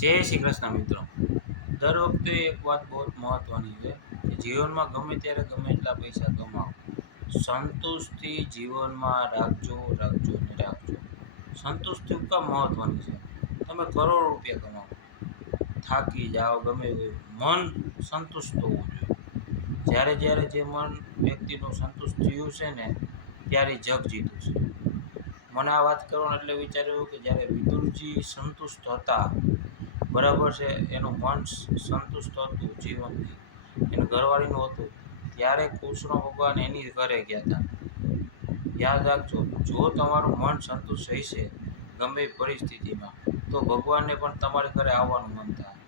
જય શ્રી કૃષ્ણ મિત્રો। દર વખતે એક વાત બહુ જ મહત્વની છે કે જીવનમાં ગમે ત્યારે ગમે એટલા પૈસા કમાઓ, સંતુષ્ટિ જીવનમાં રાખજો રાખજો ને રાખજો। સંતુષ્ટિ ઉપકા મહત્વની છે। તમે કરોડો રૂપિયા કમાઓ, થાકી જાઓ, ગમે મન સંતુષ્ટ હોવું જોઈએ। જ્યારે જ્યારે જે મન વ્યક્તિનું સંતુષ્ટ થયું છે ને ત્યારે જગ જીતું છે। મને આ વાત કરવાનું એટલે વિચાર્યું કે જ્યારે વિદુરજી સંતુષ્ટ હતા, બરાબર છે, એનું મન સંતુષ્ટ હતું જીવનથી, એનું ઘરવાળીનું હતું, ત્યારે કૃષ્ણ ભગવાન એની ઘરે ગયા હતા। યાદ રાખજો, જો તમારું મન સંતુષ્ટ રહેશે ગમે એ પરિસ્થિતિમાં તો ભગવાનને પણ તમારે ઘરે આવવાનું મન થાય।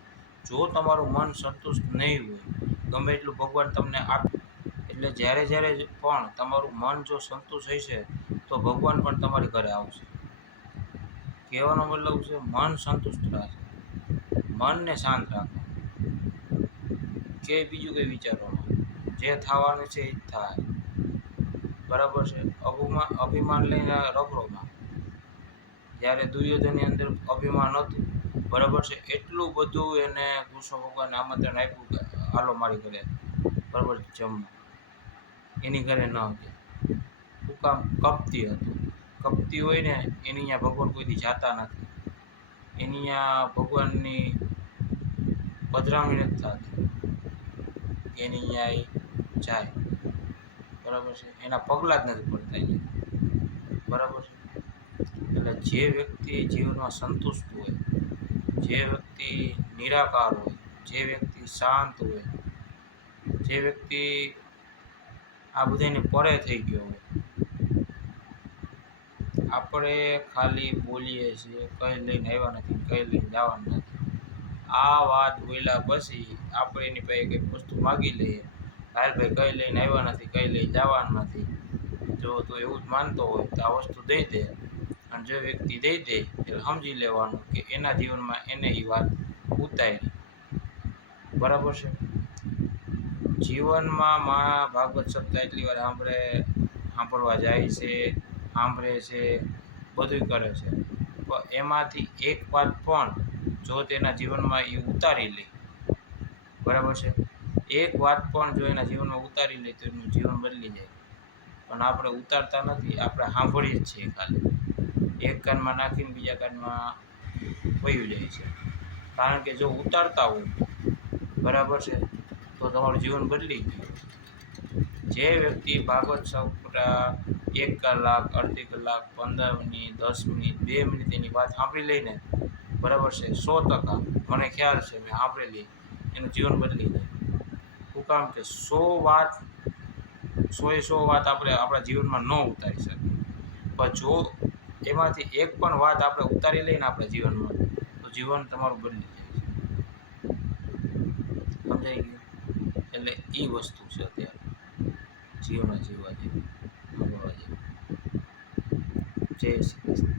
જો તમારું મન સંતુષ્ટ નહીં હોય, ગમે એટલું ભગવાન તમને આપે, એટલે જ્યારે જ્યારે પણ તમારું મન જો સંતુષ્ટ હશે તો ભગવાન પણ તમારી ઘરે આવશે। કહેવાનો મતલબ છે મન સંતુષ્ટ રાખે, મનને શાંત રાખો, કે બીજું કંઈ વિચારવાનું, જે થવાનું છે એ જ થાય, બરાબર છે। અભિમાન લઈને રખડોમાં, જ્યારે દુર્યોધનની અંદર અભિમાન હતું, બરાબર છે, એટલું બધું એને કૃષ્ણ ભગવાનને આમંત્રણ આપ્યું કે હાલો મારી ઘરે, બરાબર જમવા, એની ઘરે ન ગયા। શું કામ? કપટી હતું। કપટી હોય ને એની અહીંયા ભગવાન કોઈથી જાતા નથી, એની અહીંયા ભગવાનની પધરામણી નથી થતી, એની અહીંયા એ જાય, બરાબર છે, એના પગલાં જ નથી પડતા અહીંયા, બરાબર છે। એટલે જે વ્યક્તિ જીવનમાં સંતુષ્ટ હોય, જે વ્યક્તિ નિરાકાર હોય, જે વ્યક્તિ શાંત હોય, જે વ્યક્તિ આ બધાને પરે થઈ ગયો હોય, આપણે ખાલી બોલીએ છીએ કંઈ લઈને આવ્યા નથી, કંઈ લઈને જવાનું નથી, આ વાત બોલ્યા પછી આપણે એની પાસે કંઈક વસ્તુ માગી લઈએ, હાલ ભાઈ કંઈ લઈને આવ્યા નથી, કંઈ લઈને જવાનું નથી, જો તો એવું જ માનતો હોય તો આ વસ્તુ દઈ દે, અને જો વ્યક્તિ દઈ દે એટલે સમજી લેવાનું કે એના જીવનમાં એને એ વાત ઉતારી, બરાબર છે। જીવનમાં ભાગવત સપ્તાહ એટલી વાર સાંભળવા જાય છે, સાંભળે છે, બધું કરે છે, પણ એમાંથી એક વાત પણ જો તેના જીવનમાં એ ઉતારી લે, બરાબર છે, એક વાત પણ જો એના જીવનમાં ઉતારી લે તો એનું જીવન બદલી જાય। પણ આપણે ઉતારતા નથી, આપણે સાંભળીએ જ છીએ ખાલી, એક કાનમાં નાખીને બીજા કાનમાં વયું જાય છે। કારણ કે જો ઉતારતા હોય, બરાબર છે, તો તમારું જીવન બદલી ગયું। જે વ્યક્તિ ભાગવત સપ્તાહ 1 કલાક, અડધી કલાક, 15 મિનિટ, 10 મિનિટ, 2 મિનિટ એની વાત સાંભળી લઈને, બરાબર છે, 100% મને ખ્યાલ છે, મેં સાંભળેલી, એનું જીવન બદલી જાય। શું કામ? કે 100 વાત, 100 વાત આપણે આપણા જીવનમાં ન ઉતારી શકીએ, પણ જો એમાંથી એક પણ વાત આપણે ઉતારી લઈને આપણા જીવનમાં, તો જીવન તમારું બદલી જાય છે। સમજાઈ ગયું? એટલે એ વસ્તુ છે અત્યારે જીવનમાં જીવવા જેવી, મળવા જેવી। જય શ્રી કૃષ્ણ।